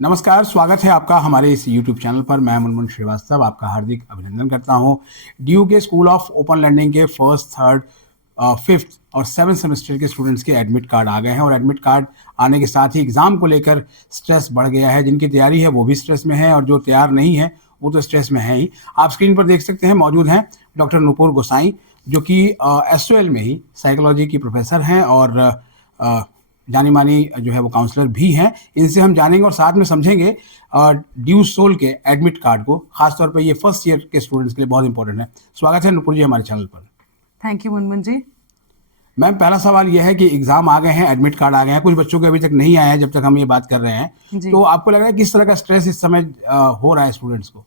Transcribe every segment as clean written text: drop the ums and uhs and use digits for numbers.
नमस्कार, स्वागत है आपका हमारे इस यूट्यूब चैनल पर। मैं मुनमुन श्रीवास्तव आपका हार्दिक अभिनंदन करता हूं। ड्यू के स्कूल ऑफ ओपन लर्निंग के फर्स्ट, थर्ड, फिफ्थ और सेवन्थ सेमेस्टर के स्टूडेंट्स के एडमिट कार्ड आ गए हैं और एडमिट कार्ड आने के साथ ही एग्ज़ाम को लेकर स्ट्रेस बढ़ गया है। जिनकी तैयारी है वो भी स्ट्रेस में है और जो तैयार नहीं है वो तो स्ट्रेस में है ही। आप स्क्रीन पर देख सकते हैं, मौजूद हैं डॉक्टर नुपुर गोसाई, जो कि एसओएल में ही साइकोलॉजी की प्रोफेसर हैं और जानी मानी जो है वो काउंसलर भी हैं। इनसे हम जानेंगे और साथ में समझेंगे ड्यू सोल के एडमिट कार्ड को, खासतौर पर ये फर्स्ट ईयर के स्टूडेंट्स के लिए बहुत इंपॉर्टेंट है। स्वागत है नुपुर जी हमारे चैनल पर। Thank you Munmun ji. Ma'am, पहला सवाल यह है कि एग्जाम आ गए हैं, एडमिट कार्ड आ गए हैं, कुछ बच्चों के अभी तक नहीं आए हैं जब तक हम ये बात कर रहे हैं, जी तो आपको लग रहा है किस तरह का स्ट्रेस इस समय हो रहा है स्टूडेंट्स को?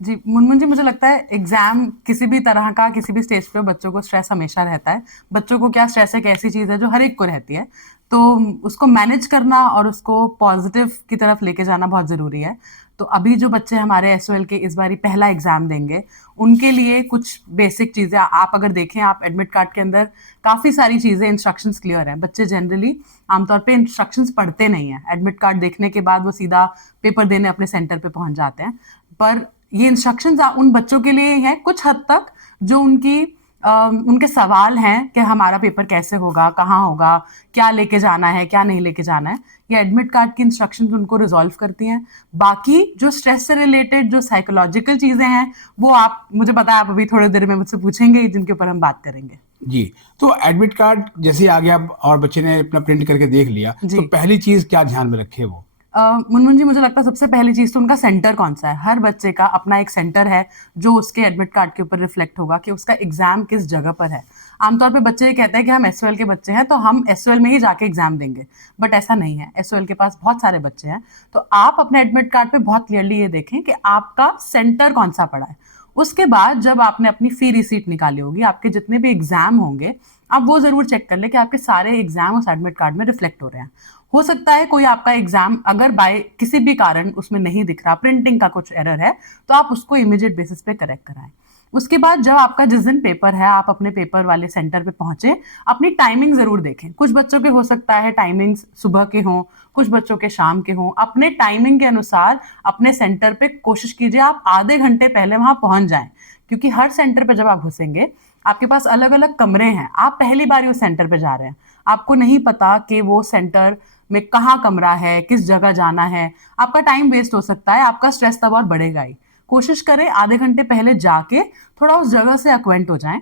जी मुनमुन जी, मुझे लगता है एग्जाम किसी भी तरह का किसी भी स्टेज पे बच्चों को स्ट्रेस हमेशा रहता है। बच्चों को क्या, स्ट्रेस एक ऐसी चीज़ है जो हर एक को रहती है, तो उसको मैनेज करना और उसको पॉजिटिव की तरफ लेके जाना बहुत ज़रूरी है। तो अभी जो बच्चे हमारे एसओएल के इस बारी पहला एग्जाम देंगे, उनके लिए कुछ बेसिक चीज़ें आप अगर देखें, आप एडमिट कार्ड के अंदर काफ़ी सारी चीज़ें, इंस्ट्रक्शंस क्लियर हैं। बच्चे जनरली आमतौर पे इंस्ट्रक्शंस पढ़ते नहीं हैं। एडमिट कार्ड देखने के बाद वो सीधा पेपर देने अपने सेंटर पे पहुंच जाते हैं। पर ये इंस्ट्रक्शंस उन बच्चों के लिए हैं कुछ हद तक जो उनके सवाल हैं कि हमारा पेपर कैसे होगा, कहाँ होगा, क्या लेके जाना है, क्या नहीं लेके जाना है। ये एडमिट कार्ड की इंस्ट्रक्शंस उनको रिजॉल्व करती हैं। बाकी जो स्ट्रेस से रिलेटेड जो साइकोलॉजिकल चीजें हैं, वो आप, मुझे पता है आप अभी थोड़ी देर में मुझसे पूछेंगे, जिनके ऊपर हम बात करेंगे। जी, तो एडमिट कार्ड जैसे आ गया और बच्चे ने अपना प्रिंट करके देख लिया, तो पहली चीज क्या ध्यान में रखे वो? मुनमुन जी, मुझे लगता है सबसे पहली चीज तो उनका सेंटर कौन सा है। हर बच्चे का अपना एक सेंटर है जो उसके एडमिट कार्ड के ऊपर रिफ्लेक्ट होगा कि उसका एग्जाम किस जगह पर है। आमतौर पे बच्चे ये कहते हैं कि हम एसओएल के बच्चे हैं तो हम एसओएल में ही जाके एग्जाम देंगे, बट ऐसा नहीं है। एसओएल के पास बहुत सारे बच्चे हैं, तो आप अपने एडमिट कार्ड पे बहुत क्लियरली ये देखें कि आपका सेंटर कौन सा पड़ा है। उसके बाद जब आपने अपनी फी रिसीट निकाली होगी, आपके जितने भी एग्जाम होंगे, आप वो जरूर चेक कर ले कि आपके सारे एग्जाम उस एडमिट कार्ड में रिफ्लेक्ट हो रहे हैं। हो सकता है कोई आपका एग्जाम अगर बाय किसी भी कारण उसमें नहीं दिख रहा, प्रिंटिंग का कुछ एरर है, तो आप उसको इमीडिएट बेसिस पे करेक्ट कराएं। उसके बाद जब आपका जिस दिन पेपर है, आप अपने पेपर वाले सेंटर पे पहुंचे, अपनी टाइमिंग जरूर देखें। कुछ बच्चों के हो सकता है टाइमिंग्स सुबह के हों, कुछ बच्चों के शाम के हों। अपने टाइमिंग के अनुसार अपने सेंटर पे कोशिश कीजिए आप आधे घंटे पहले वहां पहुंच जाएं, क्योंकि हर सेंटर पे जब आप घुसेंगे, आपके पास अलग अलग कमरे हैं। आप पहली बार उस सेंटर पे जा रहे हैं, आपको नहीं पता कि वो सेंटर में कहाँ कमरा है, किस जगह जाना है। आपका टाइम वेस्ट हो सकता है, आपका स्ट्रेस तब और बढ़ेगा ही। कोशिश करें आधे घंटे पहले जाके थोड़ा उस जगह से अक्वेंट हो जाएं।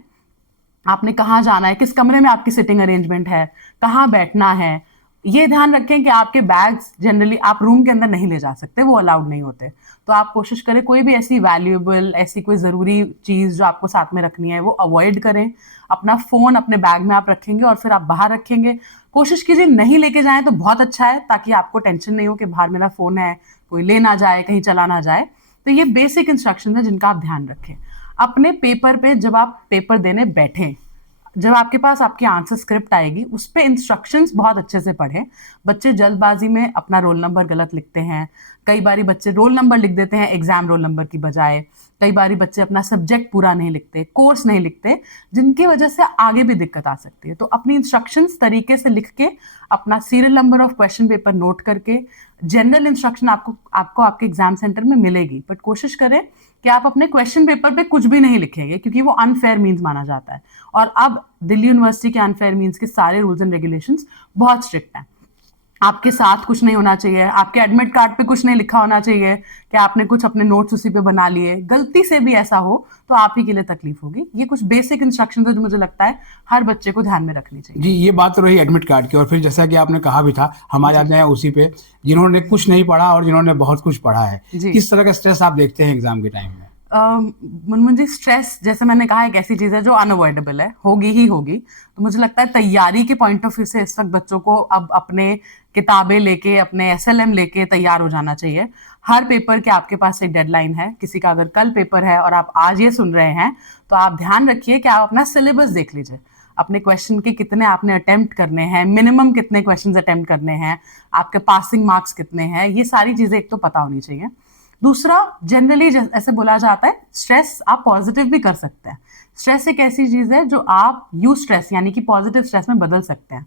आपने कहाँ जाना है, किस कमरे में आपकी सिटिंग अरेंजमेंट है, कहाँ बैठना है। ये ध्यान रखें कि आपके बैग्स जनरली आप रूम के अंदर नहीं ले जा सकते, वो अलाउड नहीं होते। तो आप कोशिश करें कोई भी ऐसी वैल्यूएबल, ऐसी कोई ज़रूरी चीज़ जो आपको साथ में रखनी है वो अवॉइड करें। अपना फ़ोन अपने बैग में आप रखेंगे और फिर आप बाहर रखेंगे। कोशिश कीजिए नहीं लेके जाएं तो बहुत अच्छा है, ताकि आपको टेंशन नहीं हो कि बाहर मेरा फ़ोन है, कोई ले ना जाए, कहीं चला ना जाए। तो ये बेसिक इंस्ट्रक्शन है जिनका आप ध्यान रखें। अपने पेपर पे जब आप पेपर देने बैठें, जब आपके पास आपकी आंसर स्क्रिप्ट आएगी, उस पे इंस्ट्रक्शंस बहुत अच्छे से पढ़ें। बच्चे जल्दबाजी में अपना रोल नंबर गलत लिखते हैं। कई बारी बच्चे रोल नंबर लिख देते हैं एग्जाम रोल नंबर की बजाय। कई बारी बच्चे अपना सब्जेक्ट पूरा नहीं लिखते, कोर्स नहीं लिखते, जिनकी वजह से आगे भी दिक्कत आ सकती है। तो अपनी इंस्ट्रक्शंस तरीके से लिख के, अपना serial number of question paper note करके, जनरल इंस्ट्रक्शन आपको आपके एग्जाम सेंटर में मिलेगी, बट कोशिश करें कि आप अपने क्वेश्चन पेपर पे कुछ भी नहीं लिखेंगे, क्योंकि वो अनफेयर मीन्स माना जाता है। और अब दिल्ली यूनिवर्सिटी के अनफेयर मीन्स के सारे रूल्स एंड रेगुलेशंस बहुत स्ट्रिक्ट हैं। आपके साथ कुछ नहीं होना चाहिए, आपके एडमिट कार्ड पे कुछ नहीं लिखा होना चाहिए कि आपने कुछ अपने नोट्स उसी पे बना लिए। गलती से भी ऐसा हो तो आप ही के लिए तकलीफ होगी। ये कुछ बेसिक इंस्ट्रक्शंस है जो मुझे लगता है हर बच्चे को ध्यान में रखनी चाहिए। जी, ये बात तो रही एडमिट कार्ड की, और फिर जैसा कि आपने कहा भी था, हम आ जाते हैं उसी पे, जिन्होंने कुछ नहीं पढ़ा और जिन्होंने बहुत कुछ पढ़ा है। किस तरह का स्ट्रेस आप देखते हैं एग्जाम के टाइम में? मुनमुन जी, स्ट्रेस जैसे मैंने कहा एक ऐसी चीज़ है जो अनअवॉइडेबल है, होगी ही होगी। तो मुझे लगता है तैयारी के पॉइंट ऑफ व्यू से इस वक्त बच्चों को अब अपने किताबें लेके, अपने एसएलएम लेके तैयार हो जाना चाहिए। हर पेपर के आपके पास एक डेडलाइन है। किसी का अगर कल पेपर है और आप आज ये सुन रहे हैं, तो आप ध्यान रखिए कि आप अपना सिलेबस देख लीजिए। अपने क्वेश्चन के कितने आपने अटेम्प्ट करने हैं, मिनिमम कितने क्वेश्चन अटेम्प्ट करने हैं, आपके पासिंग मार्क्स कितने हैं, ये सारी चीज़ें एक तो पता होनी चाहिए। दूसरा, जनरली ऐसे बोला जाता है स्ट्रेस आप पॉजिटिव भी कर सकते हैं। स्ट्रेस एक ऐसी चीज है जो आप यू स्ट्रेस यानी कि पॉजिटिव स्ट्रेस में बदल सकते हैं।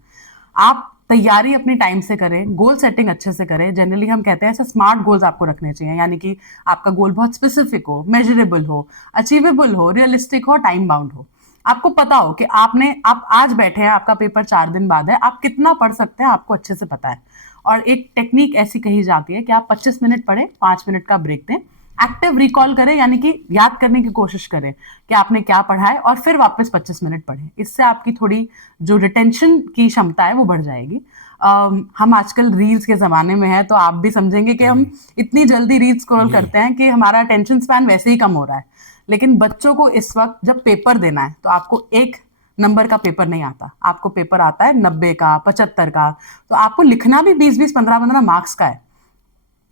आप तैयारी अपनी टाइम से करें, गोल सेटिंग अच्छे से करें। जनरली हम कहते हैं ऐसे स्मार्ट गोल्स आपको रखने चाहिए, यानी कि आपका गोल बहुत स्पेसिफिक हो, मेजरेबल हो, अचीवेबल हो, रियलिस्टिक हो, टाइम बाउंड हो। आपको पता हो कि आप आज बैठे हैं, आपका पेपर 4 दिन बाद है, आप कितना पढ़ सकते हैं आपको अच्छे से पता है। और एक टेक्निक ऐसी कही जाती है कि आप 25 मिनट पढ़ें, 5 मिनट का ब्रेक दें, एक्टिव रिकॉल करें, यानी कि याद करने की कोशिश करें कि आपने क्या पढ़ा है, और फिर वापस 25 मिनट पढ़ें। इससे आपकी थोड़ी जो रिटेंशन की क्षमता है वो बढ़ जाएगी। हम आजकल रील्स के ज़माने में हैं, तो आप भी समझेंगे कि हम इतनी जल्दी रील्स स्क्रॉल जी। करते हैं कि हमारा अटेंशन स्पैन वैसे ही कम हो रहा है। लेकिन बच्चों को इस वक्त जब पेपर देना है, तो आपको 1 नंबर का पेपर नहीं आता, आपको पेपर आता है 90 का, 75 का। तो आपको लिखना भी 20-20, 15-15 मार्क्स का है।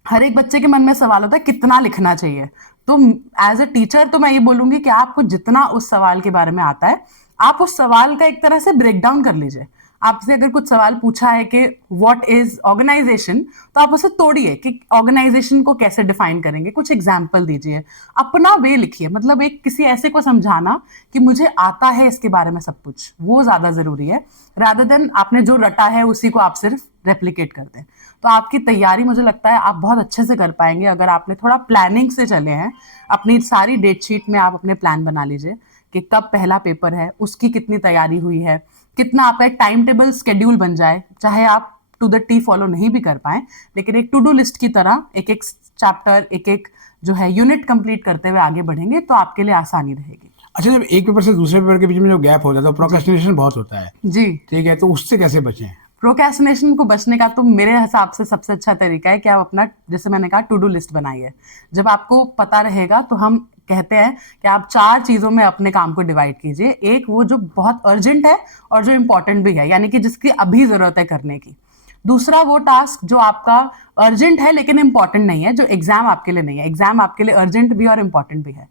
हर एक बच्चे के मन में सवाल होता है कितना लिखना चाहिए। तो एज अ टीचर तो मैं ये बोलूंगी कि आपको जितना उस सवाल के बारे में आता है, आप उस सवाल का एक तरह से ब्रेक डाउन कर लीजिए। आपसे अगर कुछ सवाल पूछा है कि व्हाट इज ऑर्गेनाइजेशन, तो आप उसे तोड़िए कि ऑर्गेनाइजेशन को कैसे डिफाइन करेंगे, कुछ एग्जाम्पल दीजिए, अपना वे लिखिए। मतलब एक किसी ऐसे को समझाना कि मुझे आता है इसके बारे में सब कुछ, वो ज्यादा जरूरी है, रादर देन आपने जो रटा है उसी को आप सिर्फ रेप्लिकेट कर दें। तो आपकी तैयारी मुझे लगता है आप बहुत अच्छे से कर पाएंगे अगर आपने थोड़ा प्लानिंग से चले हैं। अपनी सारी डेट शीट में आप अपने प्लान बना लीजिए कि कब पहला पेपर है, उसकी कितनी तैयारी हुई है, कितना आपका एक टाइम टेबल स्केड्यूल बन जाए। चाहे आप टू द टी फॉलो नहीं भी कर पाए, लेकिन एक टू डू लिस्ट की तरह एक एक चैप्टर, एक एक जो है यूनिट कंप्लीट करते हुए आगे बढ़ेंगे, तो आपके लिए आसानी रहेगी। अच्छा, जब एक पेपर से दूसरे पेपर के बीच में जो गैप होता है तो प्रोक्रेस्टिनेशन बहुत होता है, जी। ठीक है, तो उससे कैसे बचें? प्रोक्रेस्टिनेशन को बचने का तो मेरे हिसाब से सबसे अच्छा तरीका है कि आप अपना, जैसे मैंने कहा, टू डू लिस्ट बनाइए। जब आपको पता रहेगा तो हम कहते हैं कि आप 4 चीज़ों में अपने काम को डिवाइड कीजिए। एक वो जो बहुत अर्जेंट है और जो इम्पोर्टेंट भी है, यानी कि जिसकी अभी ज़रूरत है करने की। दूसरा वो टास्क जो आपका अर्जेंट है लेकिन इम्पोर्टेंट नहीं है, जो एग्जाम आपके लिए नहीं है। एग्जाम आपके लिए अर्जेंट भी और इम्पोर्टेंट भी है।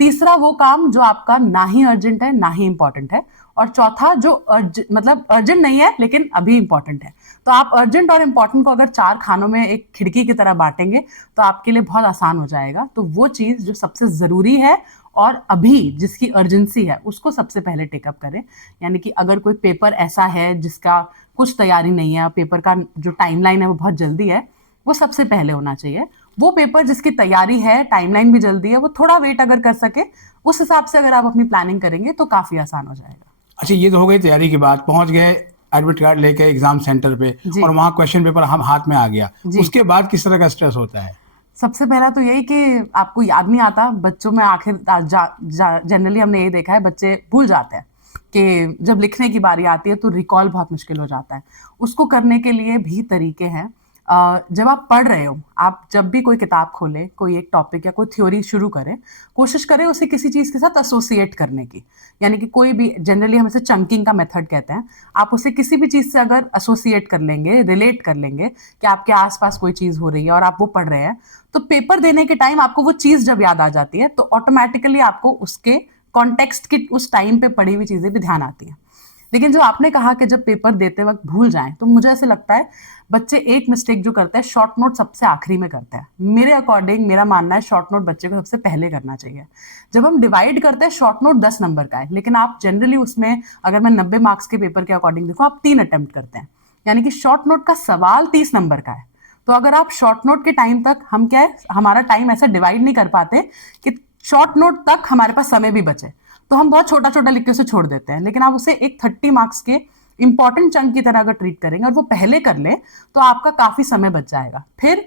तीसरा वो काम जो आपका ना ही अर्जेंट है ना ही इंपॉर्टेंट है। और चौथा जो मतलब अर्जेंट नहीं है लेकिन अभी इंपॉर्टेंट है। तो आप अर्जेंट और इंपॉर्टेंट को अगर 4 खानों में एक खिड़की की तरह बांटेंगे तो आपके लिए बहुत आसान हो जाएगा। तो वो चीज़ जो सबसे ज़रूरी है और अभी जिसकी अर्जेंसी है उसको सबसे पहले टेकअप करें। यानी कि अगर कोई पेपर ऐसा है जिसका कुछ तैयारी नहीं है, पेपर का जो टाइमलाइन है वो बहुत जल्दी है, वो सबसे पहले होना चाहिए। वो पेपर जिसकी तैयारी है, टाइमलाइन भी जल्दी है, वो थोड़ा वेट अगर कर सके, उस हिसाब से अगर आप अपनी प्लानिंग करेंगे तो काफ़ी आसान हो जाएगा। अच्छा, ये तो हो गई तैयारी की बात। पहुंच गए एडमिट कार्ड लेके एग्जाम सेंटर पे जी। और वहाँ क्वेश्चन पेपर हम हाथ में आ गया, जी। उसके बाद किस तरह का स्ट्रेस होता है? सबसे पहला तो यही कि आपको याद नहीं आता बच्चों में, आखिर जनरली हमने यही देखा है, बच्चे भूल जाते हैं कि जब लिखने की बारी आती है तो रिकॉल बहुत मुश्किल हो जाता है। उसको करने के लिए भी तरीके हैं। जब आप पढ़ रहे हो, आप जब भी कोई किताब खोलें, कोई एक टॉपिक या कोई थ्योरी शुरू करें, कोशिश करें उसे किसी चीज़ के साथ एसोसिएट करने की। यानी कि कोई भी, जनरली हम इसे चंकिंग का मेथड कहते हैं, आप उसे किसी भी चीज़ से अगर एसोसिएट कर लेंगे, रिलेट कर लेंगे कि आपके आसपास कोई चीज़ हो रही है और आप वो पढ़ रहे हैं, तो पेपर देने के टाइम आपको वो चीज़ जब याद आ जाती है तो ऑटोमेटिकली आपको उसके कॉन्टेक्स्ट की, उस टाइम पे पढ़ी हुई चीज़ें भी ध्यान आती हैं। लेकिन जो आपने कहा कि जब पेपर देते वक्त भूल जाएं, तो मुझे ऐसे लगता है बच्चे एक मिस्टेक जो करते हैं, शॉर्ट नोट सबसे आखिरी में करते हैं। मेरे अकॉर्डिंग मेरा मानना है शॉर्ट नोट बच्चे को सबसे पहले करना चाहिए। जब हम डिवाइड करते हैं, शॉर्ट नोट 10 नंबर का है, लेकिन आप जनरली उसमें, अगर मैं 90 मार्क्स के पेपर के अकॉर्डिंग देखूँ, आप 3 अटेम्प्ट करते हैं। यानी कि शॉर्ट नोट का सवाल 30 नंबर का है। तो अगर आप शॉर्ट नोट के टाइम तक, हम क्या है, हमारा टाइम ऐसा डिवाइड नहीं कर पाते कि शॉर्ट नोट तक हमारे पास समय भी बचे, तो हम बहुत छोटा छोटा लिख के उसे छोड़ देते हैं। लेकिन आप उसे एक 30 मार्क्स के इंपॉर्टेंट चंक की तरह अगर ट्रीट करेंगे और वो पहले कर लें, तो आपका काफी समय बच जाएगा। फिर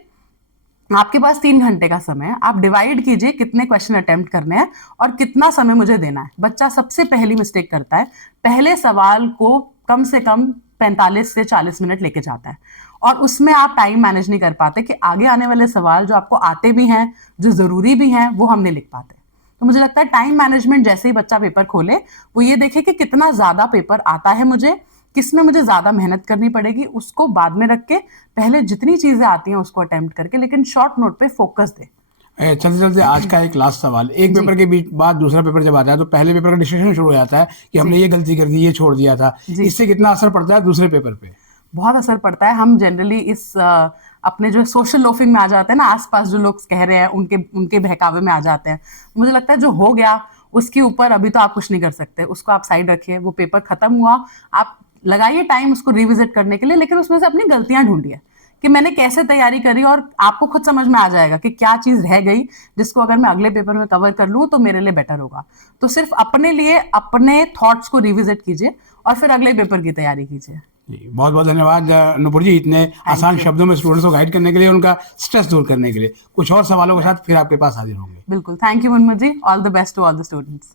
आपके पास 3 घंटे का समय है, आप डिवाइड कीजिए कितने क्वेश्चन अटेम्प्ट करने हैं और कितना समय मुझे देना है। बच्चा सबसे पहली मिस्टेक करता है, पहले सवाल को कम से कम 45 से 40 मिनट लेके जाता है, और उसमें आप टाइम मैनेज नहीं कर पाते कि आगे आने वाले सवाल जो आपको आते भी हैं, जो जरूरी भी हैं, वो हम नहीं लिख पाते। तो मुझे लगता है टाइम मैनेजमेंट, जैसे ही बच्चा पेपर खोले, वो ये देखे कि कितना ज्यादा पेपर आता है मुझे, किसमें मुझे ज्यादा मेहनत करनी पड़ेगी, उसको बाद में रख के पहले जितनी चीजें आती हैं उसको अटेम्प्ट करके, लेकिन शॉर्ट नोट पे फोकस दे। चलते चलते आज का एक लास्ट सवाल। एक जी। पेपर के बीच बाद दूसरा पेपर जब आता है तो पहले पेपर का डिस्कशन शुरू हो जाता है कि हमने ये गलती कर दी, ये छोड़ दिया था। जी। इससे कितना असर पड़ता है दूसरे पेपर पे? बहुत असर पड़ता है। हम जनरली इस अपने जो सोशल लोफिंग में आ जाते हैं ना, आसपास जो लोग कह रहे हैं उनके उनके बहकावे में आ जाते हैं। मुझे लगता है जो हो गया उसके ऊपर अभी तो आप कुछ नहीं कर सकते, उसको आप साइड रखिए। वो पेपर खत्म हुआ, आप लगाइए टाइम उसको रिविजिट करने के लिए, लेकिन उसमें से अपनी गलतियां ढूंढिए कि मैंने कैसे तैयारी करी, और आपको खुद समझ में आ जाएगा कि क्या चीज रह गई जिसको अगर मैं अगले पेपर में कवर कर लूं तो मेरे लिए बेटर होगा। तो सिर्फ अपने लिए अपने थॉट्स को रिविजिट कीजिए और फिर अगले पेपर की तैयारी कीजिए। जी, बहुत बहुत धन्यवाद नुपुर जी, इतने आसान शब्दों में स्टूडेंट्स को गाइड करने के लिए, उनका स्ट्रेस दूर करने के लिए। कुछ और सवालों के साथ फिर आपके पास हाजिर होंगे। बिल्कुल, thank you Munmun ji, all the best to all the students.